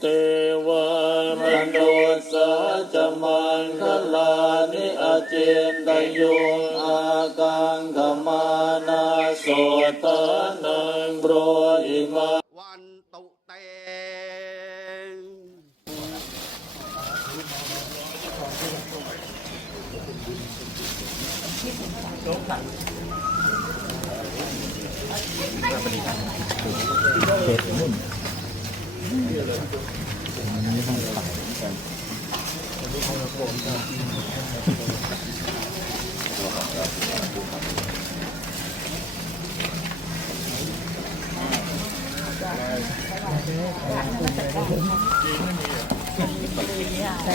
เทวามนุสาจมันคลานิอาเจนตยุงอากังขมานาโสตานังโปรอิมาวันตุเต ใส่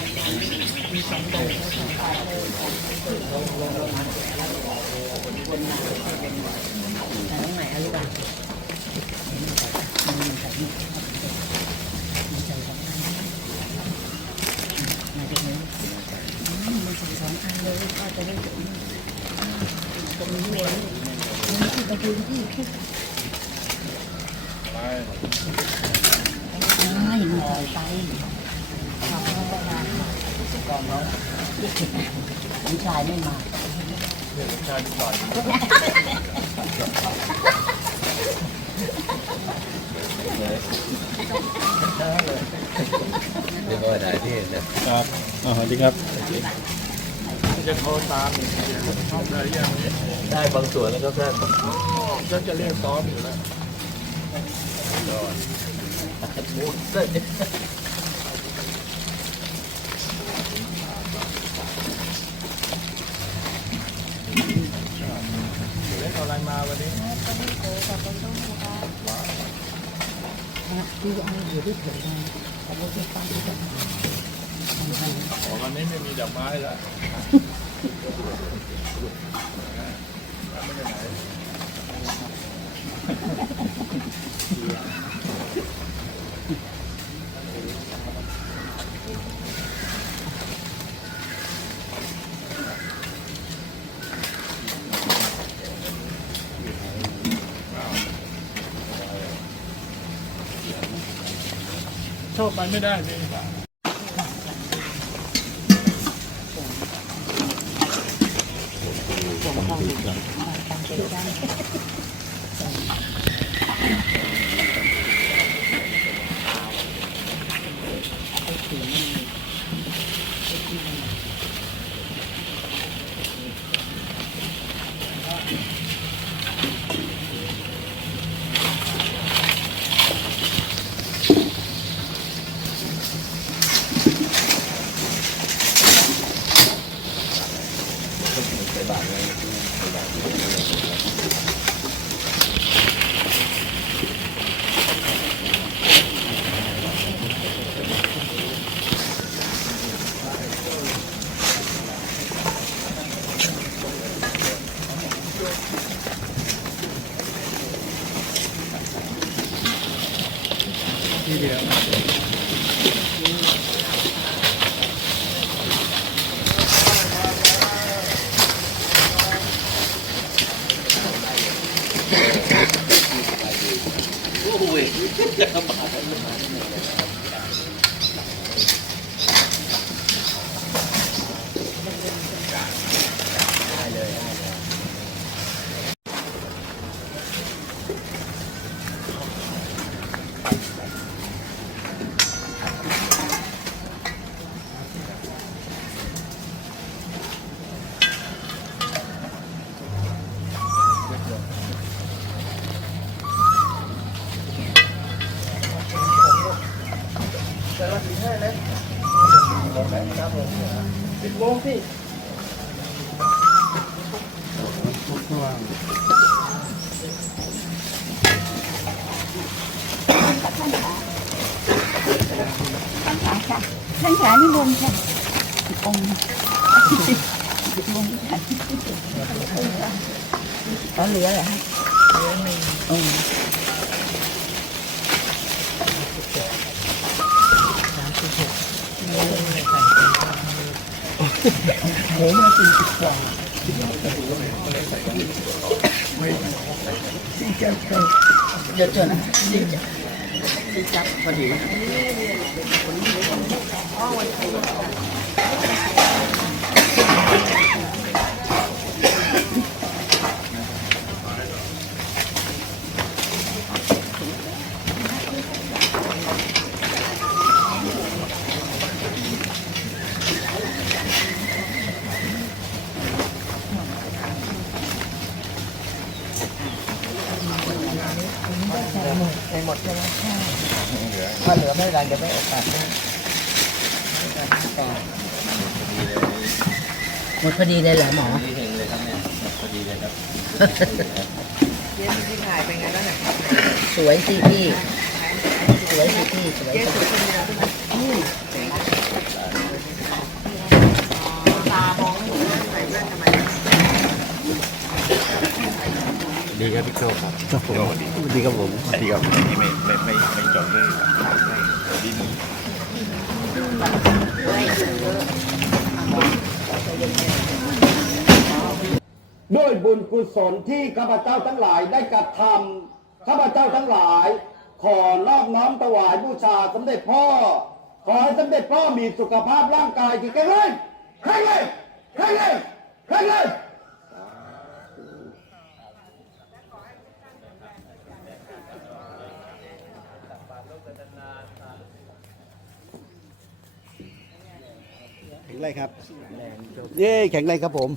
มีสองโตน้องว่อลูอะมาจากน้มันใสองอันเลยก็จะได้ถึงตรงนี้เลยนี่คือประตูที่ขึ้ะผู้ชายไม่มาเรียกว่าถ่ายที่นะครับอ่าสวัสดีครับ จะโทรตามชอบอะไรอย่างนี้ได้บางส่วนแล้วครับท่านก็จะเรียกซ้อมอยู่แล้วเล่ะที่เอาอยู่ที่เถิดมาแต่ว่าจะฟังที่จะอ๋อวันนี้ไม่มีดอกไม้แล้วชอบไหน ข้าไปไม่ได้เลย 一点儿嗯好的谢谢我不会你这个麻烦你买的 โมงสิท่านขาค่ะท่านขานิมนต์ค่ะองค์องค์ค่ะเขาเหลือเหรอฮะเหลือหนึ่งองค์ โหมาสี่สิบกว่าเดี๋ยวเจอนะสี่จับพอดี ในหมดใช่ไหม ถ้าเหลือไม่เป็นไรเดี๋ยวไม่โอกาสหน้าโอกาสหน้าต่อหมดพอดีเลยเหรอหมอดีเฮงเลยครับเนี่ยพอดีเลยครับสวยสิพี่ สวยสิพี่ สวยสิ ดีครับพี่โชคครับดีครับผมดีครับนี่ไม่ไม่ไม่ไม่จบเลยดีนี้ด้วยบุญกุศลที่ข้าพเจ้าทั้งหลายได้กระทำข้าพเจ้าทั้งหลาย ขอนอบน้อมถวายบูชาสมเด็จพ่อ ขอให้สมเด็จพ่อมีสุขภาพร่างกายที่แข็งแรงแข็งแรงแข็งแรงแข็งแรง แข็งแรครับ เย้แข็งแรงครับผม